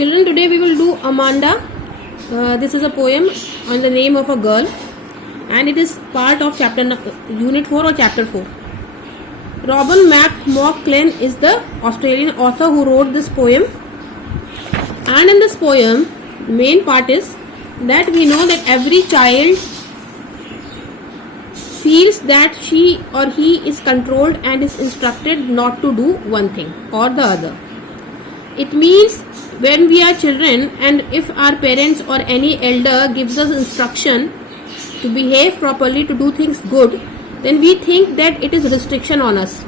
Children, today we will do Amanda. This is a poem on the name of a girl, and it is part of Unit 4 or Chapter 4. Robin McLaughlin is the Australian author who wrote this poem. And in this poem, the main part is that we know that every child feels that she or he is controlled and is instructed not to do one thing or the other. It means when we are children, and if our parents or any elder gives us instruction to behave properly, to do things good, then we think that it is restriction on us.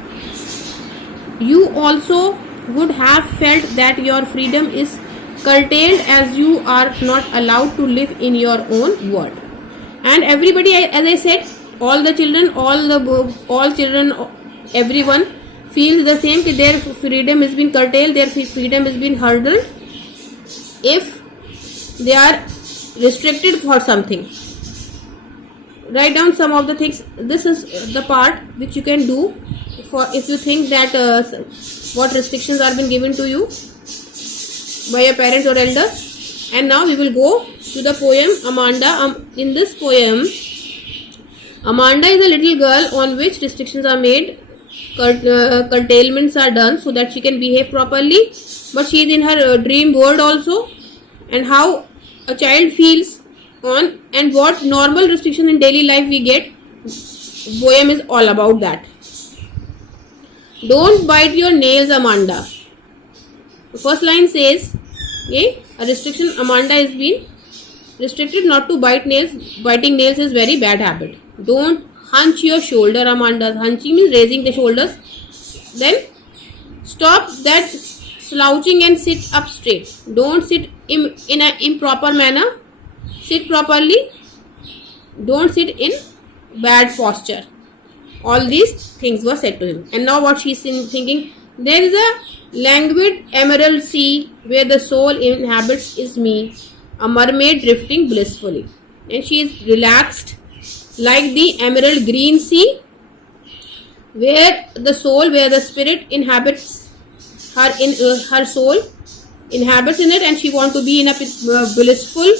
You also would have felt that your freedom is curtailed as you are not allowed to live in your own world. And everybody, as I said, all children, everyone feels the same, that their freedom has been curtailed, their freedom has been hurdled if they are restricted for something. Write down some of the things. This is the part which you can do for if you think that what restrictions are been given to you by your parents or elders. And now we will go to the poem Amanda. In this poem, Amanda is a little girl on which restrictions are made, curtailments are done so that she can behave properly, but she is in her dream world also. And how a child feels on and what normal restriction in daily life we get, poem is all about that. Don't bite your nails, Amanda. The first line says, a restriction, Amanda is being restricted not to bite nails. Biting nails is very bad habit. Don't hunch your shoulder, Amanda. Hunching means raising the shoulders. Then stop that slouching and sit up straight. Don't sit in an improper manner. Sit properly. Don't sit in bad posture. All these things were said to him. And now what she is thinking, there is a languid emerald sea where the soul inhabits is me, a mermaid drifting blissfully. And she is relaxed like the emerald green sea where the soul, where the spirit inhabits her, in her soul inhabits in it, and she wants to be in a blissful,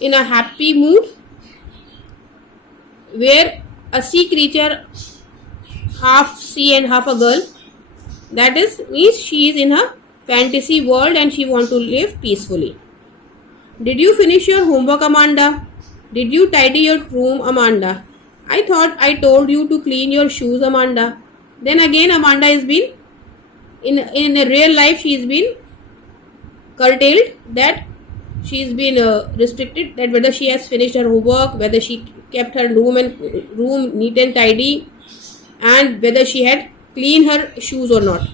in a happy mood, where a sea creature, half sea and half a girl, that is means she is in her fantasy world and she wants to live peacefully. Did you finish your homework, Amanda? Did you tidy your room, Amanda? I thought I told you to clean your shoes, Amanda. Then again, Amanda has been in a real life, she has been curtailed, that she has been restricted, that whether she has finished her homework, whether she kept her room neat and tidy, and whether she had cleaned her shoes or not.